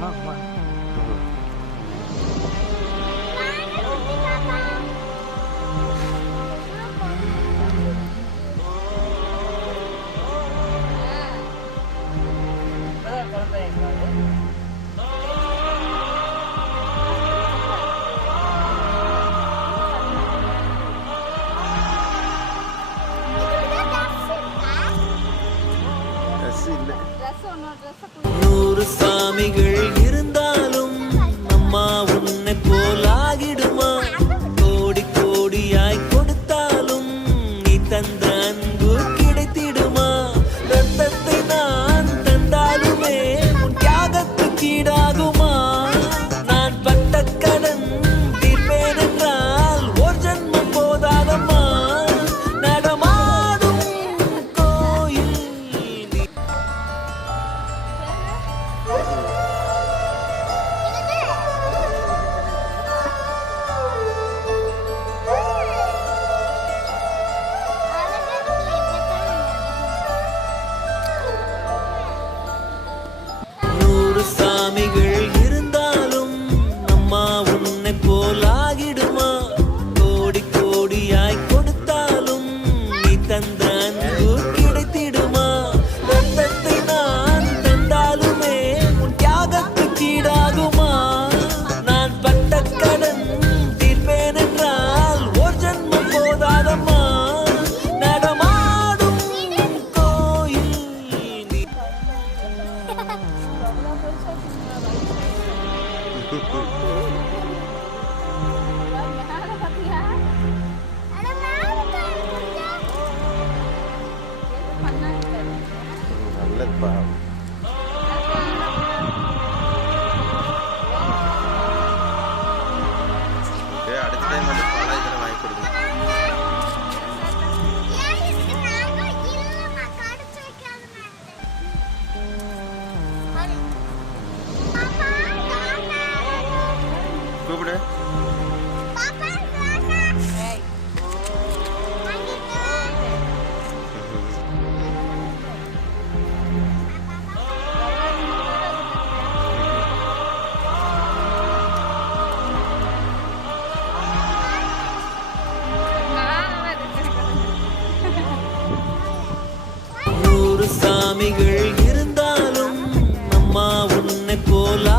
ஆமா. நூறு சாமிகள் இருந்தாலும் அம்மா உன்னை போலாகிடுமா? கோடி கோடியாய் கொடுத்தாலும் நீ தந்த அன்பு கிடைத்திடுமா? ரத்தத்தை நான் தந்தாலுமே உன் தியாகத்துக்கு ஈடாகுமா? நான் பட்ட கடன் தீர்ப்பேன் என்றால் ஒரு ஜன்மம் போதாதம்மா. நடமாடும் கோயில் நீ. நூறு சாமிகள் இருந்தாலும் அம்மா உன்னை போலாகிடுமா? கோடி கோடியாய் கொடுத்தாலும் நீ தந்த அன்பு கிடைத்திடுமா? ரத்தத்தை நான் தந்தாலுமே உன் தியாகத்துக்கு ஈடாகுமா? நான் பட்ட கடன் தீர்ப்பேன் என்றால் ஒரு ஜன்மம் போதாதம்மா. நடமாடும் கோயில் நீ. நல்லதுப்பா. அடுத்த டைம் வந்து பல இதில் வாங்கி கொடுங்க. கூப்பிடு. நூறு சாமிகள் இருந்தாலும் அம்மா உன்னை போலா